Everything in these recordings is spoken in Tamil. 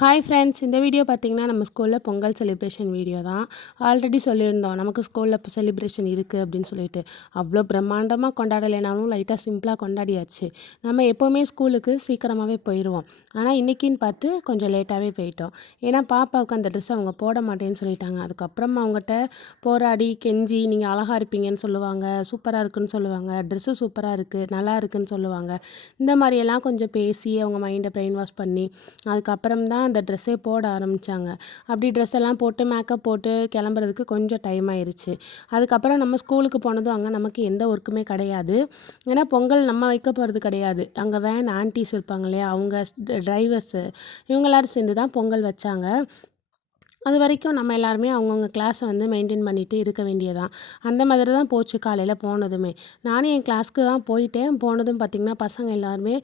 ஹாய் ஃப்ரெண்ட்ஸ், இந்த வீடியோ பார்த்தீங்கன்னா நம்ம ஸ்கூலில் பொங்கல் செலிப்ரேஷன் வீடியோ தான். ஆல்ரெடி சொல்லியிருந்தோம் நமக்கு ஸ்கூலில் இப்போ செலிப்ரேஷன் இருக்குது அப்படின்னு சொல்லிட்டு. அவ்வளோ பிரம்மாண்டமாக கொண்டாடலைனாலும் லைட்டாக சிம்பிளாக கொண்டாடியாச்சு. நம்ம எப்போவுமே ஸ்கூலுக்கு சீக்கிரமாகவே போயிடுவோம். ஆனால் இன்றைக்கின்னு பார்த்து கொஞ்சம் லேட்டாகவே போயிட்டோம். ஏன்னா பாப்பாவுக்கு அந்த ட்ரெஸ் அவங்க போட மாட்டேன்னு சொல்லிட்டாங்க. அதுக்கப்புறம் அவங்ககிட்ட போராடி கெஞ்சி நீங்கள் அழகாக இருப்பீங்கன்னு சொல்லுவாங்க, சூப்பராக இருக்குன்னு சொல்லுவாங்க, ட்ரெஸ்ஸு சூப்பராக இருக்குது, நல்லா இருக்குன்னு சொல்லுவாங்க. இந்த மாதிரியெல்லாம் கொஞ்சம் பேசி அவங்க மைண்டை பிரெயின் வாஷ் பண்ணி அதுக்கப்புறம் தான் அந்த ட்ரெஸ்ஸே போட ஆரம்பித்தாங்க. அப்படி ட்ரெஸ் எல்லாம் போட்டு மேக்கப் போட்டு கிளம்புறதுக்கு கொஞ்சம் டைம் ஆயிடுச்சு. அதுக்கப்புறம் நம்ம ஸ்கூலுக்கு போனதும் அங்கே நமக்கு எந்த ஒர்க்குமே கிடையாது. ஏன்னா பொங்கல் நம்ம வைக்க போகிறது கிடையாது. அங்கே வேன் ஆன்ட்டிஸ் இருப்பாங்க இல்லையா, அவங்க டிரைவர்ஸு இவங்க எல்லாரும் சேர்ந்து தான் பொங்கல் வச்சாங்க. அது வரைக்கும் நம்ம எல்லாருமே அவங்கவுங்க கிளாஸை வந்து மெயின்டைன் பண்ணிட்டு இருக்க வேண்டியதான். அந்த மாதிரி தான் போச்சு காலையில் போனதுமே. நானும் என் கிளாஸ்க்கு தான் போயிட்டேன். போனதும் பார்த்திங்கன்னா பசங்க எல்லாருமே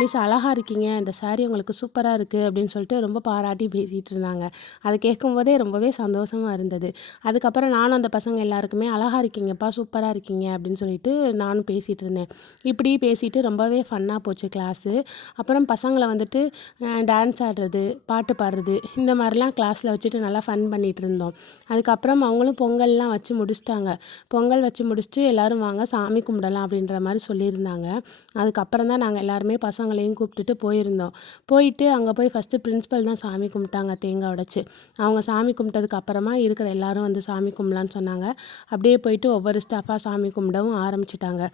மிஸ் அழகாக இருக்கீங்க, இந்த சாரீ உங்களுக்கு சூப்பராக இருக்குது அப்படின்னு சொல்லிட்டு ரொம்ப பாராட்டி பேசிகிட்டு இருந்தாங்க. அது கேட்கும்போதே ரொம்பவே சந்தோஷமாக இருந்தது. அதுக்கப்புறம் நானும் அந்த பசங்க எல்லாருக்குமே அழகாக இருக்கீங்கப்பா, சூப்பராக இருக்கீங்க அப்படின்னு சொல்லிட்டு நானும் பேசிகிட்டு இருந்தேன். இப்படி பேசிட்டு ரொம்பவே ஃபன்னாக போச்சு கிளாஸு. அப்புறம் பசங்களை வந்துட்டு டான்ஸ் ஆடுறது, பாட்டு பாடுறது இந்த மாதிரிலாம் கிளாஸில் வச்சுட்டு நல்லா ஃபன் பண்ணிகிட்டு இருந்தோம். அதுக்கப்புறம் அவங்களும் பொங்கல்லாம் வச்சு முடிச்சிட்டாங்க. பொங்கல் வச்சு முடிச்சுட்டு எல்லோரும் வாங்க சாமி கும்பிடலாம் அப்படின்ற மாதிரி சொல்லியிருந்தாங்க. அதுக்கப்புறம் தான் நாங்கள் எல்லாருமே பசங்களையும் கூப்பிட்டுட்டு போயிருந்தோம். போயிட்டு அங்கே போய் ஃபஸ்ட்டு பிரின்ஸிபல் தான் சாமி கும்பிட்டாங்க தேங்காய் உடைச்சு. அவங்க சாமி கும்பிட்டதுக்கு அப்புறமா இருக்கிற எல்லாரும் வந்து சாமி கும்பலான்னு சொன்னாங்க. அப்படியே போயிட்டு ஒவ்வொரு ஸ்டாஃபாக சாமி கும்பிடவும் ஆரம்பிச்சிட்டாங்க.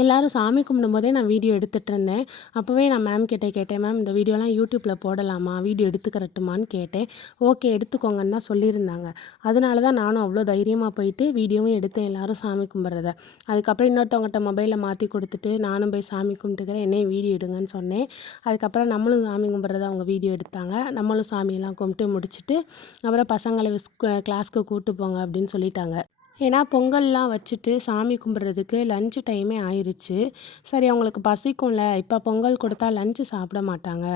எல்லோரும் சாமி கும்பிடும்போதே நான் வீடியோ எடுத்துகிட்டு இருந்தேன். அப்போவே நான் மேம் கிட்ட கேட்டேன், மேம் இந்த வீடியோலாம் யூடியூப்பில் போடலாமா, வீடியோ எடுத்துக்கிறட்டுமான்னு கேட்டேன். ஓகே எடுத்துக்கோங்கன்னு தான் சொல்லியிருந்தாங்க. அதனால தான் நானும் அவ்வளோ தைரியமாக போயிட்டு வீடியோவும் எடுத்தேன் எல்லோரும் சாமி கும்பிட்றத. அதுக்கப்புறம் இன்னொருத்தவங்ககிட்ட மொபைலை மாற்றி கொடுத்துட்டு நானும் போய் சாமி கும்பிட்டுக்கிறேன், என்னையும் வீடியோ எடுங்கன்னு சொன்னேன். அதுக்கப்புறம் நம்மளும் சாமி கும்பிட்றத அவங்க வீடியோ எடுத்தாங்க. நம்மளும் சாமியெல்லாம் கும்பிட்டு முடிச்சுட்டு அப்புறம் பசங்களை கிளாஸ்க்கு கூப்பிட்டு போங்க அப்படின்னு சொல்லிட்டாங்க. ஏன்னா பொங்கல்லாம் வச்சுட்டு சாமி கும்பிட்றதுக்கு லன்ச்சு டைமே ஆயிடுச்சு. சரி அவங்களுக்கு பசிக்கும்ல, இப்போ பொங்கல் கொடுத்தா லன்ச்சு சாப்பிட மாட்டாங்க.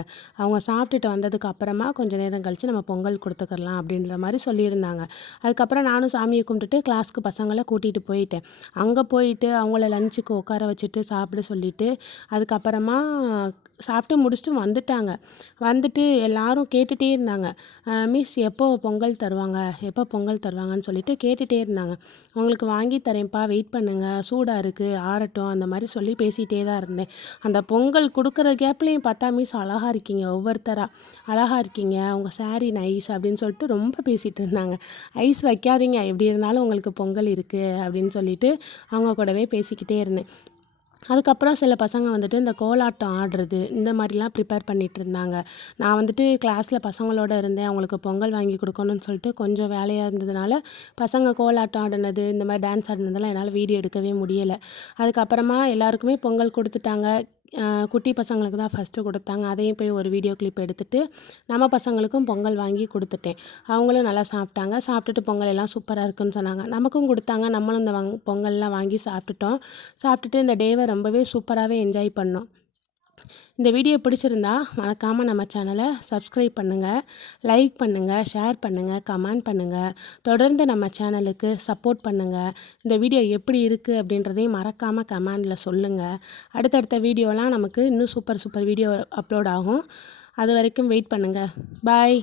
அவங்க சாப்பிட்டுட்டு வந்ததுக்கு அப்புறமா கொஞ்சம் நேரம் கழித்து நம்ம பொங்கல் கொடுத்துக்கலாம் அப்படின்ற மாதிரி சொல்லியிருந்தாங்க. அதுக்கப்புறம் நானும் சாமியை கும்பிட்டுட்டு கிளாஸ்க்கு பசங்களை கூட்டிகிட்டு போயிட்டேன். அங்கே போயிட்டு அவங்கள லன்ச்சுக்கு உட்கார வச்சுட்டு சாப்பிட சொல்லிவிட்டு அதுக்கப்புறமா சாப்பிட்டு முடிச்சுட்டு வந்துட்டாங்க. வந்துட்டு எல்லாரும் கேட்டுகிட்டே இருந்தாங்க, மிஸ் எப்போ பொங்கல் தருவாங்க, எப்போ பொங்கல் தருவாங்கன்னு சொல்லிட்டு கேட்டுகிட்டே இருந்தாங்க. உங்களுக்கு வாங்கி தரேன்ப்பா, வெயிட் பண்ணுங்கள், சூடாக இருக்குது, ஆறட்டும் அந்த மாதிரி சொல்லி பேசிகிட்டே தான் இருந்தேன். அந்த பொங்கல் கொடுக்குற கேப்லேயும் பார்த்தா மிஸ் அழகாக இருக்கீங்க, ஒவ்வொருத்தராக அழகாக இருக்கீங்க, உங்கள் சாரீ நைஸ் அப்படின்னு சொல்லிட்டு ரொம்ப பேசிகிட்டு இருந்தாங்க. ஐஸ் வைக்காதீங்க, எப்படி இருந்தாலும் உங்களுக்கு பொங்கல் இருக்குது அப்படின்னு சொல்லிட்டு அவங்க கூடவே பேசிக்கிட்டே இருந்தேன். அதுக்கப்புறம் சில பசங்க வந்துட்டு இந்த கோலாட்டம் ஆடுறது இந்த மாதிரிலாம் ப்ரிப்பேர் பண்ணிகிட்டு இருந்தாங்க. நான் வந்துட்டு கிளாஸில் பசங்களோட இருந்தேன். அவங்களுக்கு பொங்கல் வாங்கி கொடுக்கணும்னு சொல்லிட்டு கொஞ்சம் வேலையாக இருந்ததுனால பசங்க கோலாட்டம் ஆடினது இந்த மாதிரி டான்ஸ் ஆடினதெல்லாம் என்னால் வீடியோ எடுக்கவே முடியலை. அதுக்கப்புறமா எல்லாருக்குமே பொங்கல் கொடுத்துட்டாங்க. குட்டி பசங்களுக்கு தான் ஃபஸ்ட்டு கொடுத்தாங்க. அதையும் போய் ஒரு வீடியோ கிளிப் எடுத்துகிட்டு நம்ம பசங்களுக்கும் பொங்கல் வாங்கி கொடுத்துட்டேன். அவங்களும் நல்லா சாப்பிட்டாங்க. சாப்பிட்டுட்டு பொங்கல் எல்லாம் சூப்பராக இருக்குன்னு சொன்னாங்க. நமக்கும் கொடுத்தாங்க. நம்மளும் இந்த பொங்கல்லாம் வாங்கி சாப்பிட்டுட்டோம். சாப்பிட்டுட்டு இந்த டேவை ரொம்பவே சூப்பராகவே என்ஜாய் பண்ணோம். இந்த வீடியோ பிடிச்சிருந்தா மறக்காமல் நம்ம சேனலை சப்ஸ்கிரைப் பண்ணுங்கள், லைக் பண்ணுங்கள், ஷேர் பண்ணுங்கள், கமெண்ட் பண்ணுங்கள். தொடர்ந்து நம்ம சேனலுக்கு சப்போர்ட் பண்ணுங்கள். இந்த வீடியோ எப்படி இருக்குது அப்படின்றதையும் மறக்காமல் கமெண்டில் சொல்லுங்கள். அடுத்தடுத்த வீடியோலாம் நமக்கு இன்னும் சூப்பர் சூப்பர் வீடியோ அப்லோட் ஆகும். அது வரைக்கும் வெயிட் பண்ணுங்கள். பாய்.